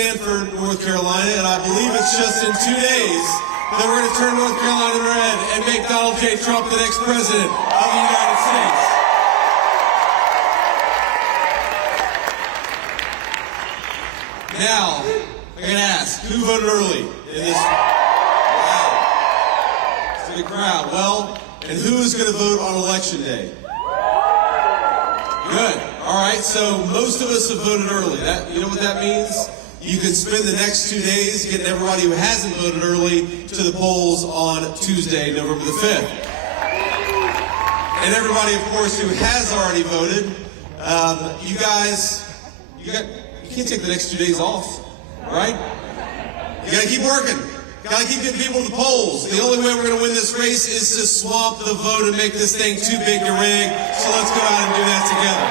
Sanford, North Carolina, and I believe it's just in 2 days that we're going to turn North Carolina red and make Donald J. Trump the next president of the United States. Now, I'm going to ask, who voted early in this? Wow. It's a big crowd. Well, and who is going to vote on Election Day? Good. All right, so most of us have voted early. You know what that means? You can spend the next 2 days getting everybody who hasn't voted early to the polls on Tuesday, November the 5th. And everybody, of course, who has already voted, you can't take the next 2 days off, right? You got to keep working. Got to keep getting people to the polls. The only way we're going to win this race is to swamp the vote and make this thing too big to rig. So let's go out and do that together.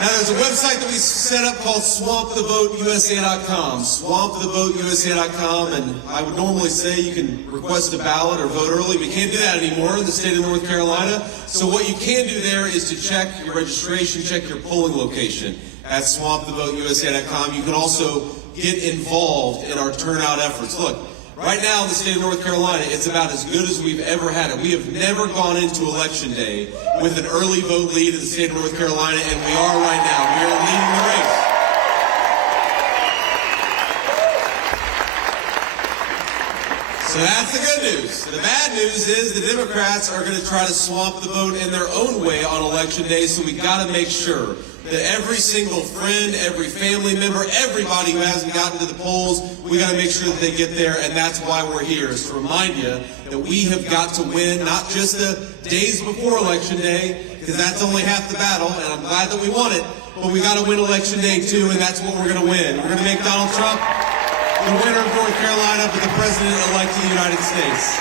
Now, there's a website that we set up called swampthevoteusa.com, swampthevoteusa.com, and I would normally say you can request a ballot or vote early. We can't do that anymore in the state of North Carolina. So what you can do there is to check your registration, check your polling location at swampthevoteusa.com. You can also get involved in our turnout efforts. Look, right now in the state of North Carolina, it's about as good as we've ever had it. We have never gone into Election Day with an early vote lead in the state of North Carolina, and we are right now. We are leading the race. So that's the good news. The bad news is the Democrats are going to try to swamp the vote in their own way on Election Day, so we got to make sure that every single friend, every family member, everybody who hasn't gotten to the polls, we got to make sure that they get there, and that's why we're here, is to remind you that we have got to win, not just the days before Election Day, because that's only half the battle, and I'm glad that we won it, but we got to win Election Day too, and that's what we're going to win. We're going to make Donald Trump the winner of North Carolina, but the president-elect of the United States.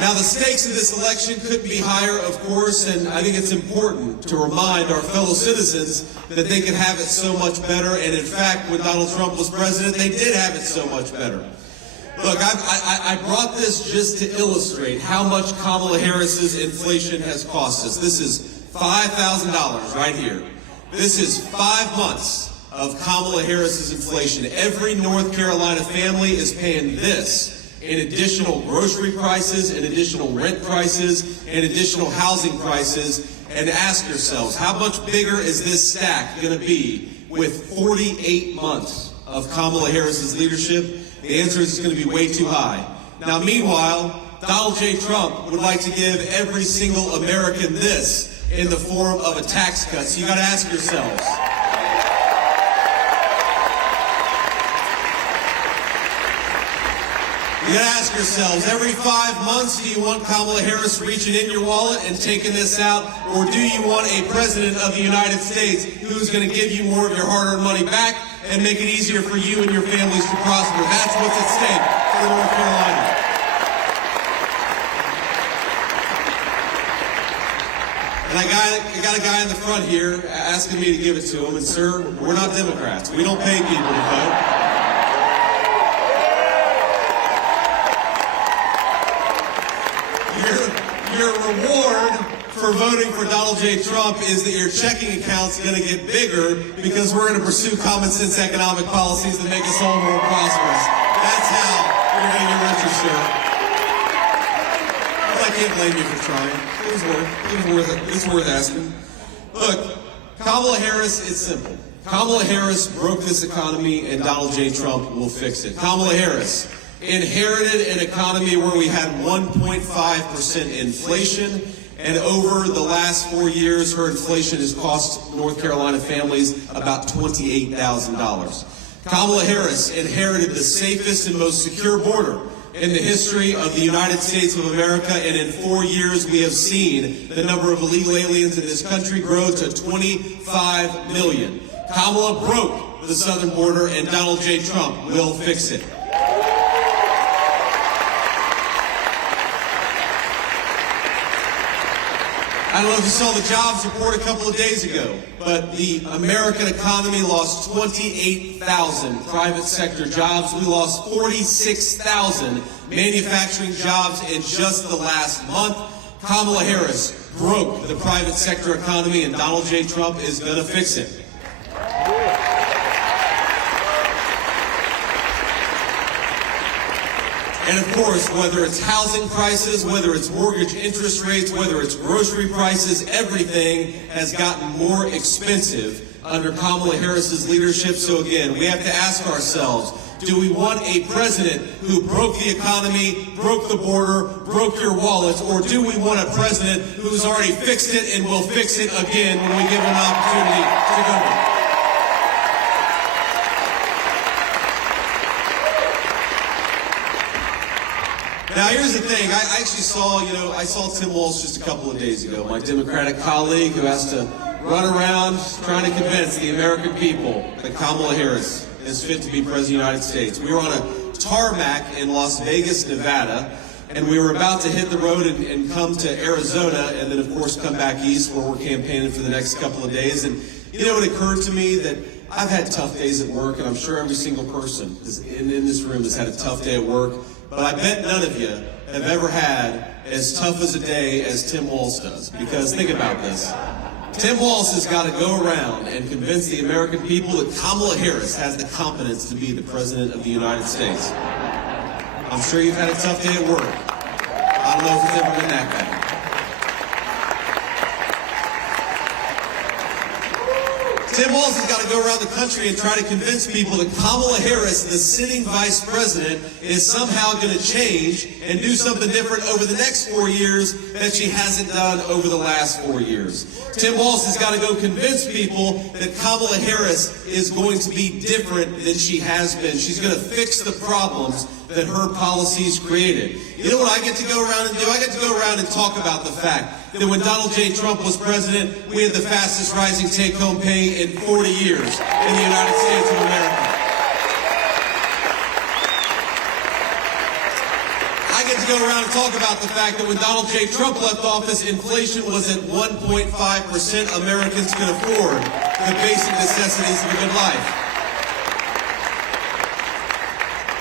Now, the stakes of this election couldn't be higher, of course, and I think it's important to remind our fellow citizens that they can have it so much better, and in fact, when Donald Trump was president, they did have it so much better. Look, I brought this just to illustrate how much Kamala Harris's inflation has cost us. This is $5,000 right here. This is 5 months of Kamala Harris's inflation. Every North Carolina family is paying this in additional grocery prices, in additional rent prices, in additional housing prices, and ask yourselves, how much bigger is this stack going to be with 48 months of Kamala Harris's leadership? The answer is it's going to be way too high. Now, meanwhile, Donald J. Trump would like to give every single American this in the form of a tax cut. So you got to ask yourselves, you gotta ask yourselves, every 5 months, do you want Kamala Harris reaching in your wallet and taking this out, or do you want a president of the United States who's gonna give you more of your hard-earned money back and make it easier for you and your families to prosper? That's what's at stake for North Carolina. And I got a guy in the front here asking me to give it to him, and sir, we're not Democrats. We don't pay people to vote. Your reward for voting for Donald J. Trump is that your checking account's going to get bigger because we're going to pursue common sense economic policies that make us all more prosperous. That's how you're going to get richer, sir. Well, I can't blame you for trying. It's worth asking. Look, Kamala Harris, it's simple. Kamala Harris broke this economy, and Donald J. Trump will fix it. Kamala Harris inherited an economy where we had 1.5% inflation, and over the last 4 years, her inflation has cost North Carolina families about $28,000. Kamala Harris inherited the safest and most secure border in the history of the United States of America, and in 4 years, we have seen the number of illegal aliens in this country grow to 25 million. Kamala broke the southern border, and Donald J. Trump will fix it. I don't know if you saw the jobs report a couple of days ago, but the American economy lost 28,000 private sector jobs. We lost 46,000 manufacturing jobs in just the last month. Kamala Harris broke the private sector economy, and Donald J. Trump is going to fix it. And of course, whether it's housing prices, whether it's mortgage interest rates, whether it's grocery prices, everything has gotten more expensive under Kamala Harris's leadership. So again, we have to ask ourselves, do we want a president who broke the economy, broke the border, broke your wallets, or do we want a president who's already fixed it and will fix it again when we give him an opportunity to govern? Now, here's the thing. I actually saw, I saw Tim Walz just a couple of days ago, my Democratic colleague who has to run around trying to convince the American people that Kamala Harris is fit to be President of the United States. We were on a tarmac in Las Vegas, Nevada, and we were about to hit the road and come to Arizona and then, of course, come back east where we're campaigning for the next couple of days. And, it occurred to me that I've had tough days at work, and I'm sure every single person in this room has had a tough day at work. But I bet none of you have ever had as tough as a day as Tim Walz does. Because think about this. Tim Walz has got to go around and convince the American people that Kamala Harris has the competence to be the President of the United States. I'm sure you've had a tough day at work. I don't know if it's ever been that bad. Tim Walz has got to go around the country and try to convince people that Kamala Harris, the sitting vice president, is somehow going to change and do something different over the next 4 years that she hasn't done over the last 4 years. Tim Walz has got to go convince people that Kamala Harris is going to be different than she has been. She's going to fix the problems that her policies created. You know what I get to go around and do? I get to go around and talk about the fact that when Donald J. Trump was president, we had the fastest rising take-home pay in 40 years in the United States of America. I get to go around and talk about the fact that when Donald J. Trump left office, inflation was at 1.5%. Americans could afford the basic necessities of a good life.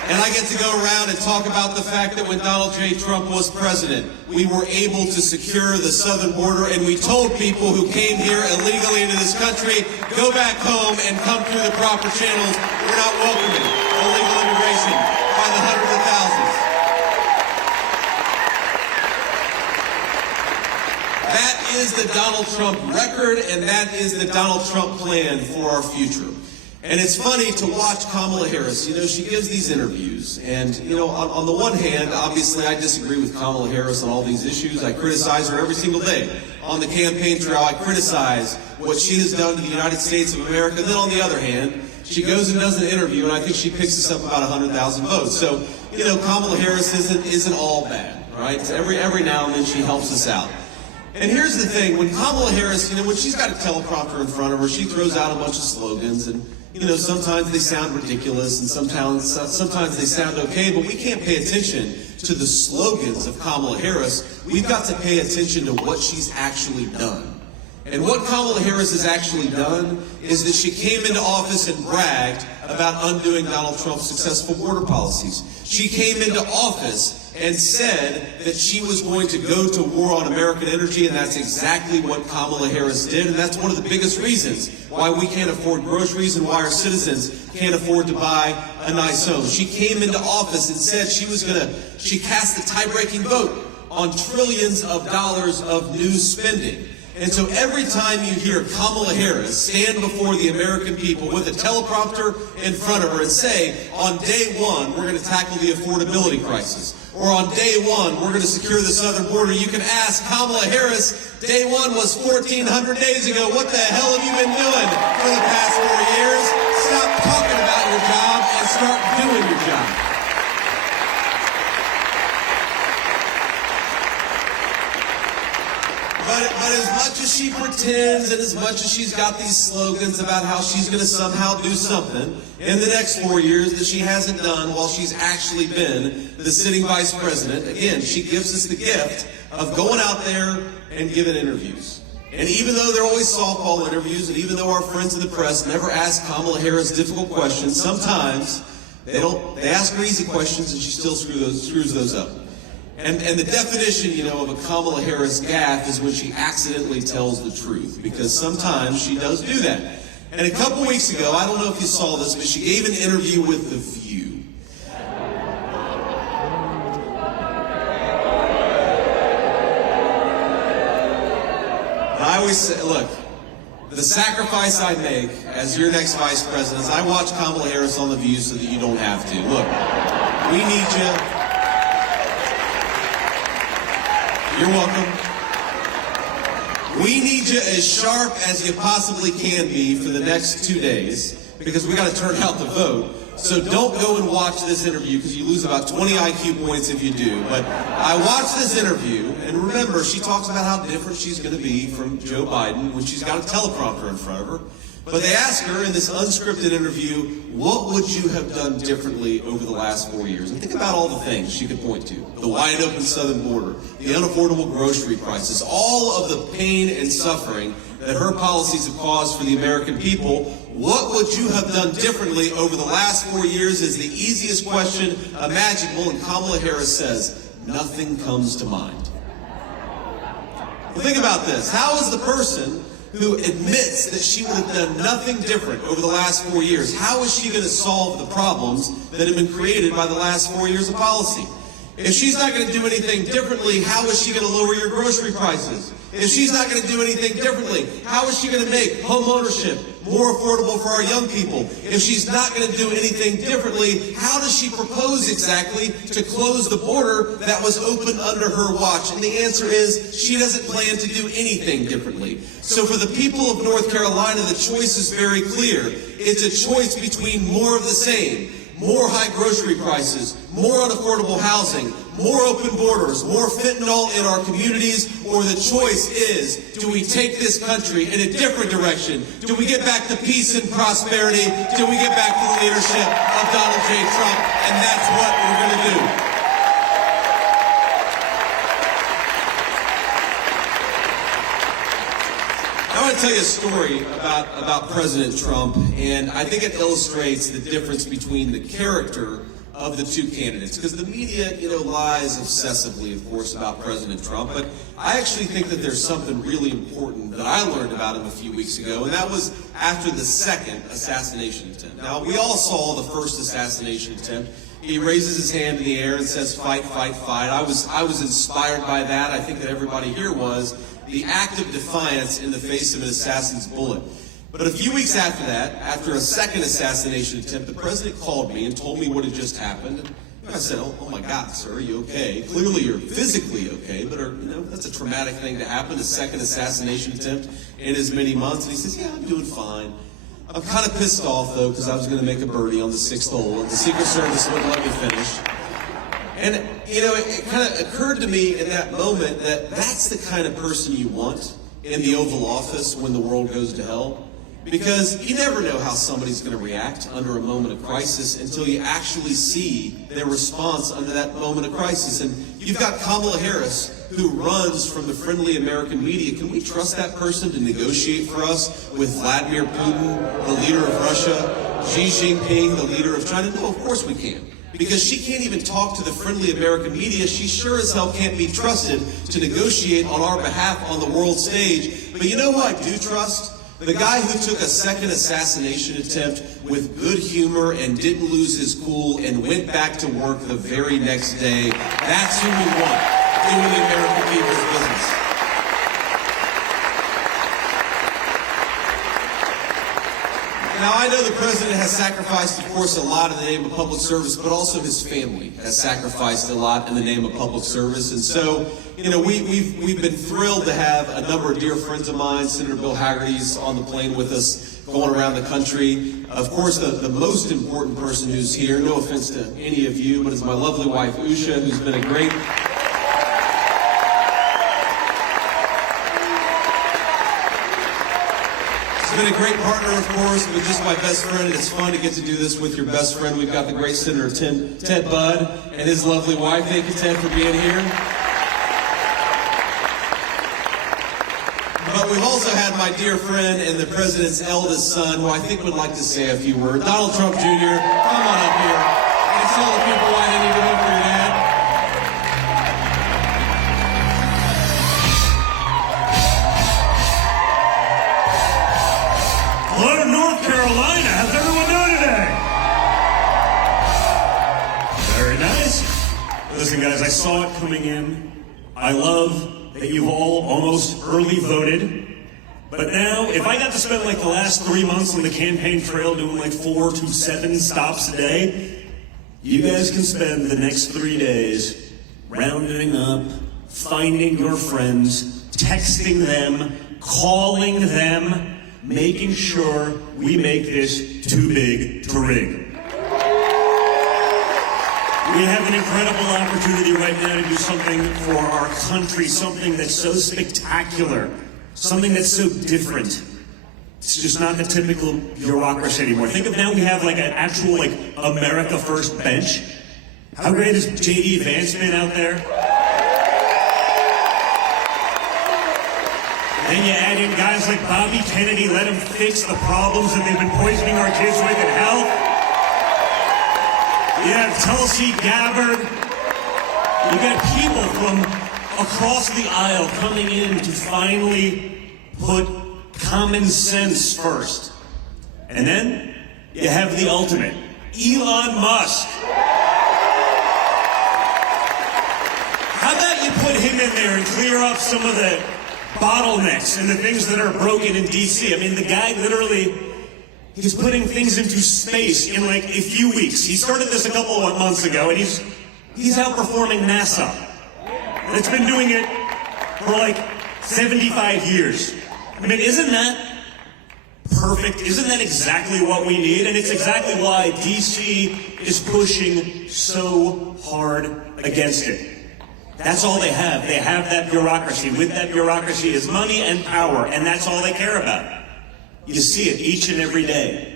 And I get to go around and talk about the fact that when Donald J. Trump was president, we were able to secure the southern border, and we told people who came here illegally into this country, go back home and come through the proper channels. We're not welcoming illegal immigration by the hundreds of thousands. That is the Donald Trump record, and that is the Donald Trump plan for our future. And it's funny to watch Kamala Harris. She gives these interviews. And, on the one hand, obviously I disagree with Kamala Harris on all these issues. I criticize her every single day. On the campaign trail, I criticize what she has done to the United States of America. Then on the other hand, she goes and does an interview, and I think she picks us up about 100,000 votes. So, Kamala Harris isn't all bad, right? Every now and then she helps us out. And here's the thing. When Kamala Harris, when she's got a teleprompter in front of her, she throws out a bunch of slogans, and sometimes they sound ridiculous and sometimes they sound okay, but we can't pay attention to the slogans of Kamala Harris. We've got to pay attention to what she's actually done. And what Kamala Harris has actually done is that she came into office and bragged about undoing Donald Trump's successful border policies. She came into office and said that she was going to go to war on American energy, and that's exactly what Kamala Harris did, and that's one of the biggest reasons why we can't afford groceries and why our citizens can't afford to buy a nice home. She came into office and said she cast a tie-breaking vote on trillions of dollars of new spending. And so every time you hear Kamala Harris stand before the American people with a teleprompter in front of her and say, on day one, we're going to tackle the affordability crisis, or on day one, we're going to secure the southern border, you can ask Kamala Harris, day one was 1,400 days ago. What the hell have you been doing for the past 4 years? Stop talking about your job and start doing your job. But as much as she pretends and as much as she's got these slogans about how she's going to somehow do something in the next 4 years that she hasn't done while she's actually been the sitting vice president, again, she gives us the gift of going out there and giving interviews. And even though they're always softball interviews, and even though our friends in the press never ask Kamala Harris difficult questions, sometimes they ask her easy questions and she still screws those up. And the definition, of a Kamala Harris gaffe is when she accidentally tells the truth, because sometimes she does do that. And a couple weeks ago, I don't know if you saw this, but she gave an interview with The View. I always say, look, the sacrifice I make as your next vice president is I watch Kamala Harris on The View so that you don't have to. Look, we need you. You're welcome. We need you as sharp as you possibly can be for the next 2 days, because we got to turn out the vote. So don't go and watch this interview, because you lose about 20 IQ points if you do. But I watched this interview, and remember, she talks about how different she's going to be from Joe Biden when she's got a teleprompter in front of her. But they asked her in this unscripted interview, what would you have done differently over the last 4 years? And think about all the things she could point to. The wide open southern border, the unaffordable grocery prices, all of the pain and suffering that her policies have caused for the American people. What would you have done differently over the last 4 years is the easiest question imaginable, and Kamala Harris says, nothing comes to mind. Well, think about this. How is the person who admits that she would have done nothing different over the last 4 years, how is she going to solve the problems that have been created by the last 4 years of policy? If she's not going to do anything differently, how is she going to lower your grocery prices? If she's not going to do anything differently, how is she going to make home ownership more affordable for our young people? If she's not going to do anything differently, how does she propose exactly to close the border that was open under her watch? And the answer is she doesn't plan to do anything differently. So for the people of North Carolina, the choice is very clear. It's a choice between more of the same. More high grocery prices, more unaffordable housing, more open borders, more fentanyl in our communities, or the choice is, do we take this country in a different direction? Do we get back to peace and prosperity? Do we get back to the leadership of Donald J. Trump? And that's what we're going to do. I want to tell you a story about President Trump, and I think it illustrates the difference between the character of the two candidates, because the media, lies obsessively, of course, about President Trump, but I actually think that there's something really important that I learned about him a few weeks ago, and that was after the second assassination attempt. Now, we all saw the first assassination attempt. He raises his hand in the air and says, fight, fight, fight. I was inspired by that. I think that everybody here was. The act of defiance in the face of an assassin's bullet. But a few weeks after that, after a second assassination attempt, the president called me and told me what had just happened. And I said, oh my God, sir, are you okay? Clearly you're physically okay, but that's a traumatic thing to happen, a second assassination attempt in as many months. And he says, yeah, I'm doing fine. I'm kind of pissed off, though, because I was going to make a birdie on the 6th hole, and the Secret Service wouldn't let me finish. And, it kind of occurred to me in that moment that that's the kind of person you want in the Oval Office when the world goes to hell. Because you never know how somebody's going to react under a moment of crisis until you actually see their response under that moment of crisis. And you've got Kamala Harris, who runs from the friendly American media. Can we trust that person to negotiate for us with Vladimir Putin, the leader of Russia, Xi Jinping, the leader of China? No, of course we can. Because she can't even talk to the friendly American media. She sure as hell can't be trusted to negotiate on our behalf on the world stage. But you know who I do trust? The guy who took a second assassination attempt with good humor and didn't lose his cool and went back to work the very next day. That's who we want doing the American people's business. Now, I know the president has sacrificed, of course, a lot in the name of public service, but also his family has sacrificed a lot in the name of public service. And so, we've been thrilled to have a number of dear friends of mine. Senator Bill Hagerty's on the plane with us, going around the country. Of course, the most important person who's here, no offense to any of you, but is my lovely wife, Usha, who's been a great... been a great partner, of course, but just my best friend. It's fun to get to do this with your best friend. We've got the great Senator Ted Budd and his lovely wife. Thank you, Ted, for being here. But we've also had my dear friend and the president's eldest son, who I think would like to say a few words. Donald Trump Jr., come on up here and tell the people why they need to vote for your dad. listen, guys, I saw it coming in. I love that you've all almost early voted. But now, if I got to spend like the last 3 months on the campaign trail doing like 4 to 7 stops a day, you guys can spend the next 3 days rounding up, finding your friends, texting them, calling them, making sure we make this too big to rig. We have an incredible opportunity right now to do something for our country, something that's so spectacular, something that's so different. It's just not the typical bureaucracy anymore. Think of now we have like an actual like America First bench. How great has J.D. Vance been out there? Then you add in guys like Bobby Kennedy, let him fix the problems that they've been poisoning our kids with in health. You have Tulsi Gabbard. You got people from across the aisle coming in to finally put common sense first. And then you have the ultimate, Elon Musk. How about you put him in there and clear up some of the bottlenecks and the things that are broken in DC? I mean, the guy literally, he's putting things into space in like a few weeks. He started this a couple of months ago, and he's outperforming NASA. And it's been doing it for like 75 years. I mean, isn't that perfect? Isn't that exactly what we need? And it's exactly why DC is pushing so hard against it. That's all they have. They have that bureaucracy. With that bureaucracy is money and power, and that's all they care about. You see it each and every day.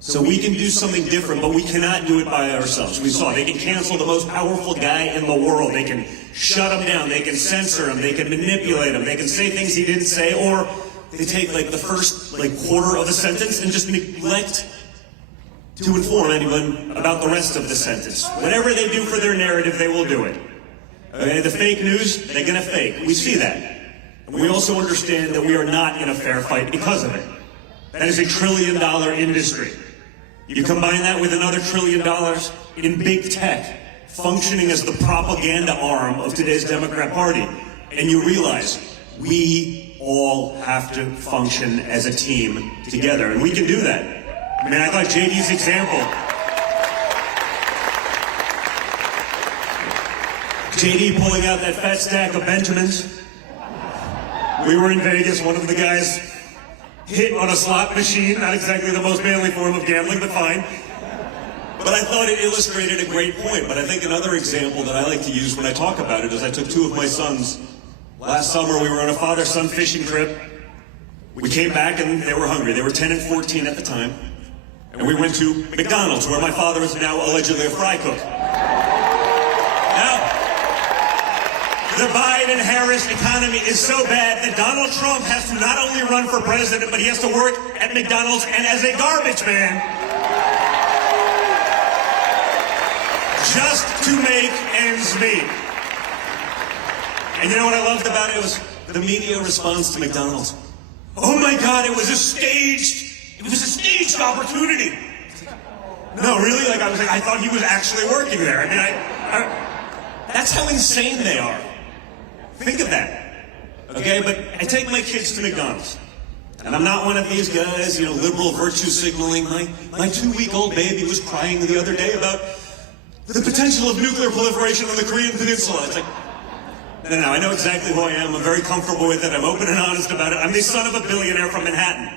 So we can do something different, but we cannot do it by ourselves. We saw they can cancel the most powerful guy in the world. They can shut him down. They can censor him. They can manipulate him. They can say things he didn't say, or they take like the first like quarter of a sentence and just neglect to inform anyone about the rest of the sentence. Whatever they do for their narrative, they will do it. Okay, the fake news, they're gonna fake. We see that. And we also understand that we are not in a fair fight because of it. That is $1 trillion industry. You combine that with another $1 trillion in big tech, functioning as the propaganda arm of today's Democrat Party, and you realize we all have to function as a team together, and we can do that. I mean, I thought JD's example. JD pulling out that fat stack of Benjamins. We were in Vegas, one of the guys hit on a slot machine, not exactly the most manly form of gambling, but fine. But I thought it illustrated a great point. But I think another example that I like to use when I talk about it is I took 2 of my sons. Last summer, we were on a father-son fishing trip. We came back and they were hungry. They were 10 and 14 at the time. And we went to McDonald's, where my father is now allegedly a fry cook. Now, the Biden-Harris economy is so bad that Donald Trump has to not only run for president, but he has to work at McDonald's and as a garbage man just to make ends meet. And you know what I loved about it? It was the media response to McDonald's. Oh my God, it was a staged opportunity. No, really? I thought he was actually working there. I mean, that's how insane they are. Think of that, okay? But I take my kids to McDonald's, and I'm not one of these guys, liberal virtue signaling. My 2-week-old baby was crying the other day about the potential of nuclear proliferation on the Korean Peninsula. It's like, no, I know exactly who I am. I'm very comfortable with it. I'm open and honest about it. I'm the son of a billionaire from Manhattan.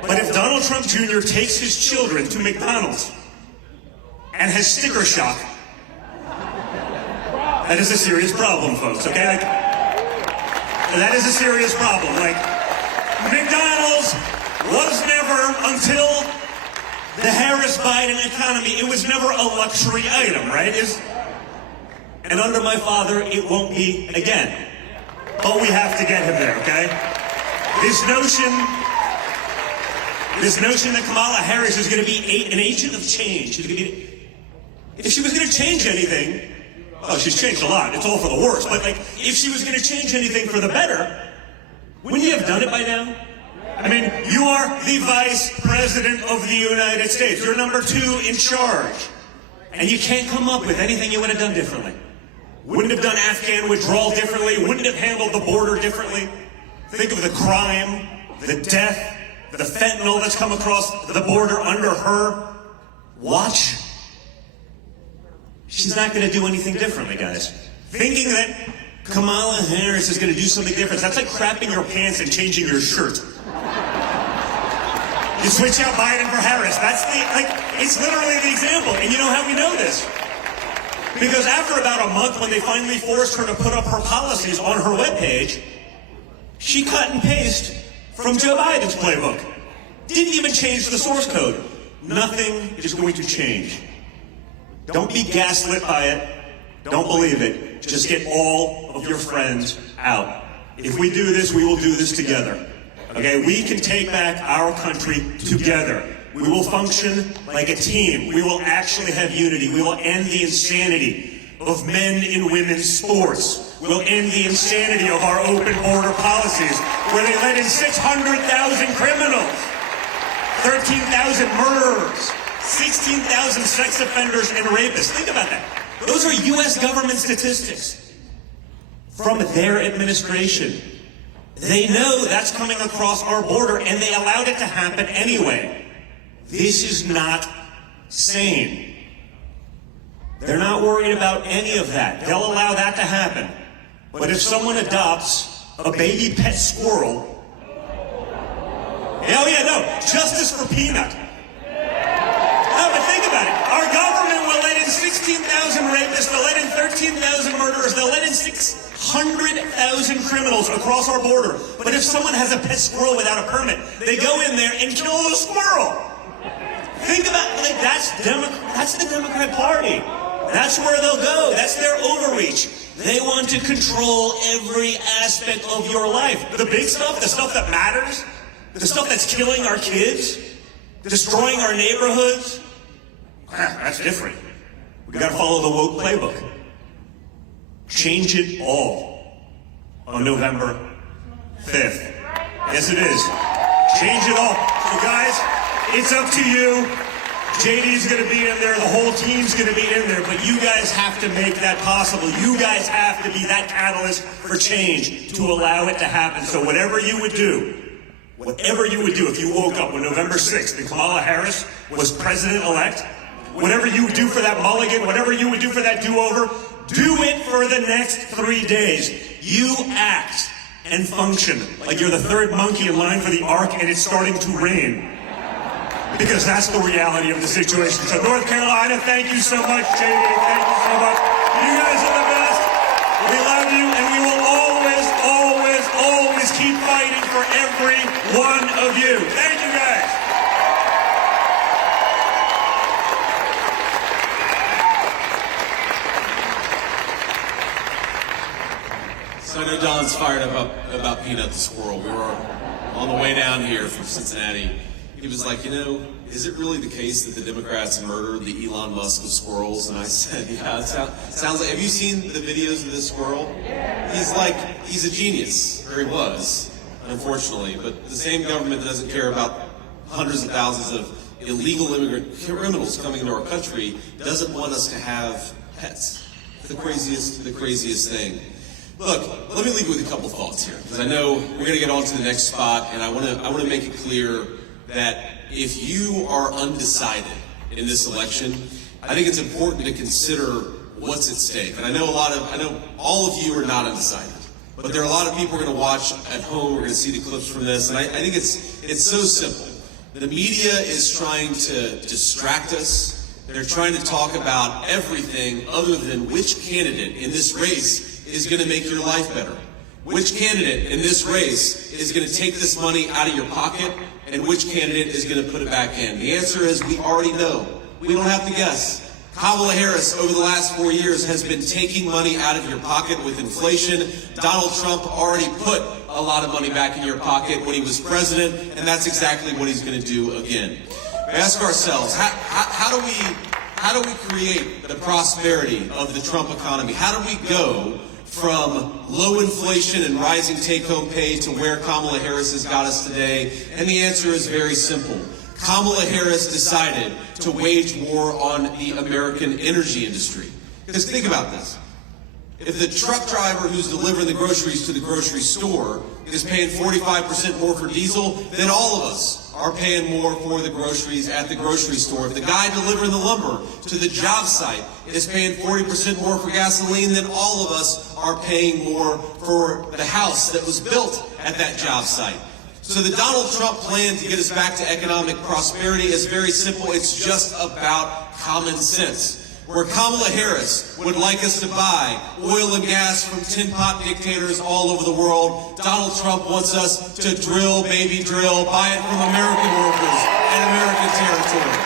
But if Donald Trump Jr. takes his children to McDonald's and has sticker shock, that is a serious problem, folks, okay? That is a serious problem. McDonald's was never, until the Harris-Biden economy, it was never a luxury item, right? And under my father, it won't be again. But we have to get him there, okay? This notion that Kamala Harris is going to be an agent of change. If she was going to change anything, she's changed a lot. It's all for the worse. But if she was going to change anything for the better, wouldn't you have done it by now? I mean, you are the Vice President of the United States. You're number 2 in charge. and you can't come up with anything you would have done differently. Wouldn't have done Afghan withdrawal differently, wouldn't have handled the border differently. Think of the crime, the death, the fentanyl that's come across the border under her watch. She's not going to do anything differently, guys. Thinking that Kamala Harris is going to do something different, that's like crapping your pants and changing your shirt. You switch out Biden for Harris. That's it's literally the example. And you know how we know this? Because after about a month, when they finally forced her to put up her policies on her webpage, she cut and pasted from Joe Biden's playbook. Didn't even change the source code. Nothing is going to change. Don't be gaslit by it. Don't believe it. Just get all of your friends out. If we do this, we will do this together. Okay, we can take back our country together. We will function like a team. We will actually have unity. We will end the insanity of men in women's sports. We'll end the insanity of our open border policies, where they let in 600,000 criminals, 13,000 murderers, 16,000 sex offenders and rapists. Think about that. Those are U.S. government statistics from their administration. They know that's coming across our border, and they allowed it to happen anyway. This is not sane. They're not worried about any of that. They'll allow that to happen. But if someone adopts a baby pet squirrel, justice for Peanut. No, but think about it. Our government will let in 16,000 rapists, they'll let in 13,000 murderers, they'll let in 600,000 criminals across our border. But if someone has a pet squirrel without a permit, they go in there and kill the squirrel. Think about, that's the Democrat Party. That's where they'll go. That's their overreach. They want to control every aspect of your life. The big stuff, the stuff that matters, the stuff that's killing our kids, destroying our neighborhoods, that's different. We got to follow the woke playbook. Change it all on November 5th. Yes, it is. Change it all. So guys, it's up to you. JD's going to be in there. The whole team's going to be in there. But you guys have to make that possible. You guys have to be that catalyst for change to allow it to happen. So whatever you would do if you woke up on November 6th and Kamala Harris was president-elect, whatever you would do for that mulligan, whatever you would do for that do-over, do it for the next 3 days. You act and function like you're the third monkey in line for the Ark and it's starting to rain. Because that's the reality of the situation. So North Carolina, thank you so much. JD, thank you so much. You guys are the best. We love you, and we will always, always, always keep fighting for every one of you. Thank you, guys. So I know Don's fired up about Peanut the squirrel. We were on the way down here from Cincinnati. He was like, is it really the case that the Democrats murdered the Elon Musk of squirrels? And I said, yeah, it sounds like, have you seen the videos of this squirrel? He's a genius, or he was, unfortunately. But the same government that doesn't care about hundreds of thousands of illegal immigrant criminals coming into our country doesn't want us to have pets. The craziest thing. Look, let me leave you with a couple thoughts here, because I know we're going to get on to the next spot, and I want to make it clear that if you are undecided in this election, I think it's important to consider what's at stake. And I know all of you are not undecided, but there are a lot of people who are going to watch at home. We're going to see the clips from this, and I think it's so simple. The media is trying to distract us. They're trying to talk about everything other than which candidate in this race is going to make your life better. Which candidate in this race is going to take this money out of your pocket, and which candidate is going to put it back in? The answer is we already know. We don't have to guess. Kamala Harris, over the last 4 years, has been taking money out of your pocket with inflation. Donald Trump already put a lot of money back in your pocket when he was president, and that's exactly what he's going to do again. We ask ourselves, how do we create the prosperity of the Trump economy? How do we go from low inflation and rising take-home pay to where Kamala Harris has got us today? And the answer is very simple. Kamala Harris decided to wage war on the American energy industry. Because think about this. If the truck driver who's delivering the groceries to the grocery store is paying 45% more for diesel, then all of us are paying more for the groceries at the grocery store. If the guy delivering the lumber to the job site is paying 40% more for gasoline, then all of us are paying more for the house that was built at that job site. So the Donald Trump plan to get us back to economic prosperity is very simple. It's just about common sense. Where Kamala Harris would like us to buy oil and gas from tin pot dictators all over the world, Donald Trump wants us to drill, baby drill, buy it from American workers and American territory.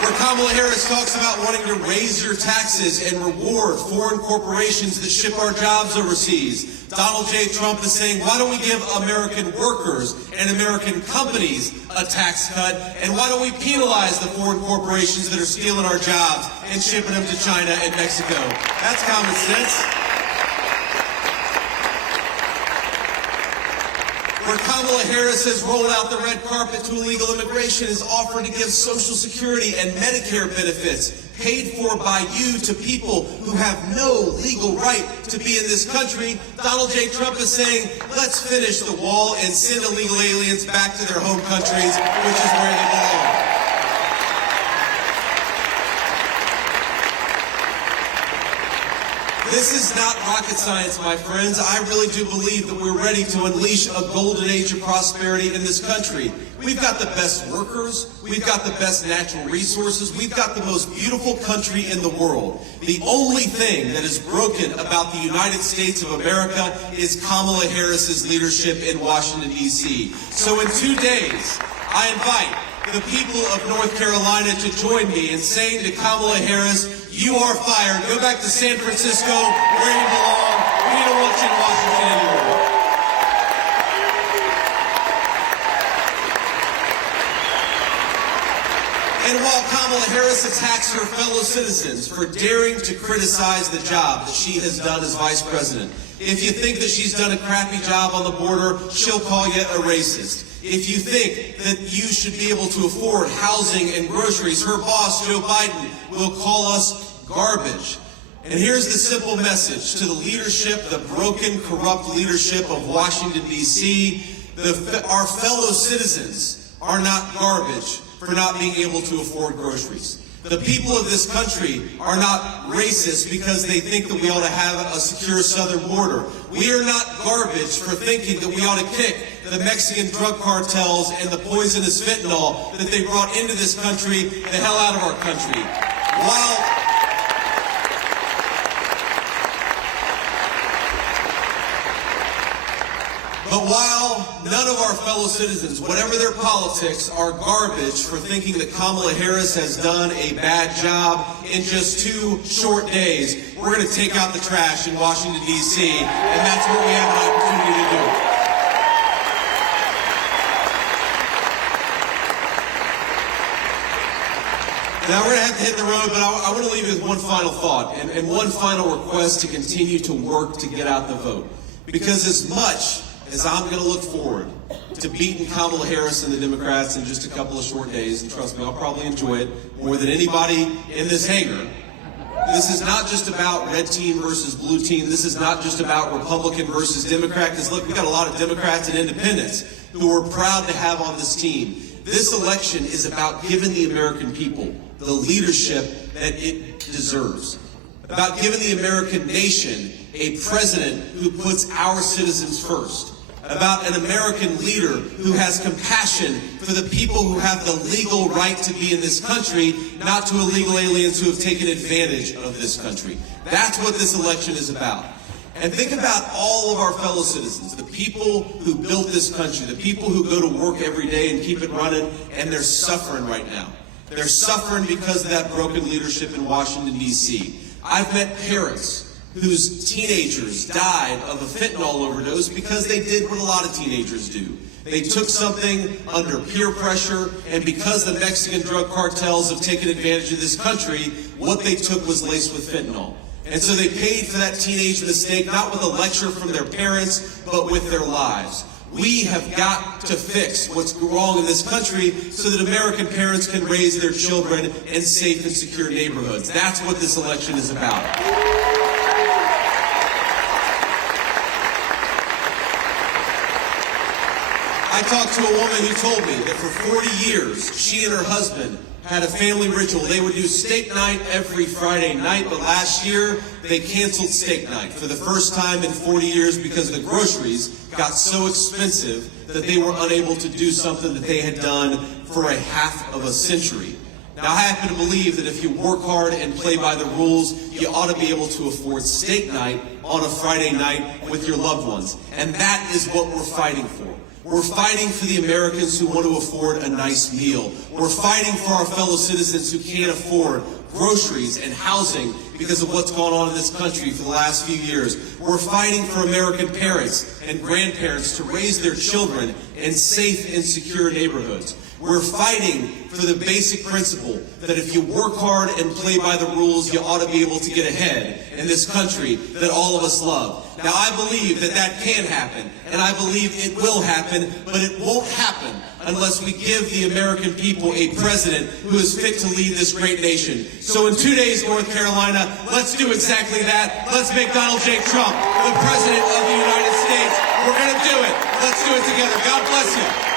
Where Kamala Harris talks about wanting to raise your taxes and reward foreign corporations that ship our jobs overseas, Donald J. Trump is saying, why don't we give American workers and American companies a tax cut, and why don't we penalize the foreign corporations that are stealing our jobs and shipping them to China and Mexico? That's common sense. Where Kamala Harris has rolled out the red carpet to illegal immigration, is offering to give Social Security and Medicare benefits paid for by you to people who have no legal right to be in this country, Donald J. Trump is saying, let's finish the wall and send illegal aliens back to their home countries, which is where they belong. This is not rocket science, my friends. I really do believe that we're ready to unleash a golden age of prosperity in this country. We've got the best workers. We've got the best natural resources. We've got the most beautiful country in the world. The only thing that is broken about the United States of America is Kamala Harris's leadership in Washington, D.C. So in 2 days, I invite the people of North Carolina to join me in saying to Kamala Harris, you are fired. Go back to San Francisco, where you belong. We don't want you in Washington anymore. And while Kamala Harris attacks her fellow citizens for daring to criticize the job that she has done as vice president, if you think that she's done a crappy job on the border, she'll call you a racist. If you think that you should be able to afford housing and groceries, her boss, Joe Biden, will call us garbage. And here's the simple message to the leadership, the broken, corrupt leadership of Washington, D.C. Our fellow citizens are not garbage for not being able to afford groceries. The people of this country are not racist because they think that we ought to have a secure southern border. We are not garbage for thinking that we ought to kick the Mexican drug cartels and the poisonous fentanyl that they brought into this country the hell out of our country. But while none of our fellow citizens, whatever their politics, are garbage for thinking that Kamala Harris has done a bad job, in just 2 short days, we're going to take out the trash in Washington, D.C., and that's what we have an opportunity to do. Now, we're going to have to hit the road, but I want to leave you with one final thought and one final request to continue to work to get out the vote. Because as much as I'm going to look forward to beating Kamala Harris and the Democrats in just a couple of short days, and trust me, I'll probably enjoy it more than anybody in this hangar. This is not just about red team versus blue team. This is not just about Republican versus Democrat. Because look, we've got a lot of Democrats and independents who we're proud to have on this team. This election is about giving the American people the leadership that it deserves. About giving the American nation a president who puts our citizens first. About an American leader who has compassion for the people who have the legal right to be in this country, not to illegal aliens who have taken advantage of this country. That's what this election is about. And think about all of our fellow citizens, the people who built this country, the people who go to work every day and keep it running, and they're suffering right now. They're suffering because of that broken leadership in Washington, D.C. I've met parents whose teenagers died of a fentanyl overdose because they did what a lot of teenagers do. They took something under peer pressure, and because the Mexican drug cartels have taken advantage of this country, what they took was laced with fentanyl. And so they paid for that teenage mistake, not with a lecture from their parents, but with their lives. We have got to fix what's wrong in this country so that American parents can raise their children in safe and secure neighborhoods. That's what this election is about. I talked to a woman who told me that for 40 years, she and her husband had a family ritual. They would do steak night every Friday night, but last year they canceled steak night for the first time in 40 years because the groceries got so expensive that they were unable to do something that they had done for a half of a century. Now, I happen to believe that if you work hard and play by the rules, you ought to be able to afford steak night on a Friday night with your loved ones. And that is what we're fighting for. We're fighting for the Americans who want to afford a nice meal. We're fighting for our fellow citizens who can't afford groceries and housing because of what's gone on in this country for the last few years. We're fighting for American parents and grandparents to raise their children in safe and secure neighborhoods. We're fighting for the basic principle that if you work hard and play by the rules, you ought to be able to get ahead in this country that all of us love. Now, I believe that that can happen, and I believe it will happen, but it won't happen unless we give the American people a president who is fit to lead this great nation. So in 2 days, North Carolina, let's do exactly that. Let's make Donald J. Trump the president of the United States. We're going to do it. Let's do it together. God bless you.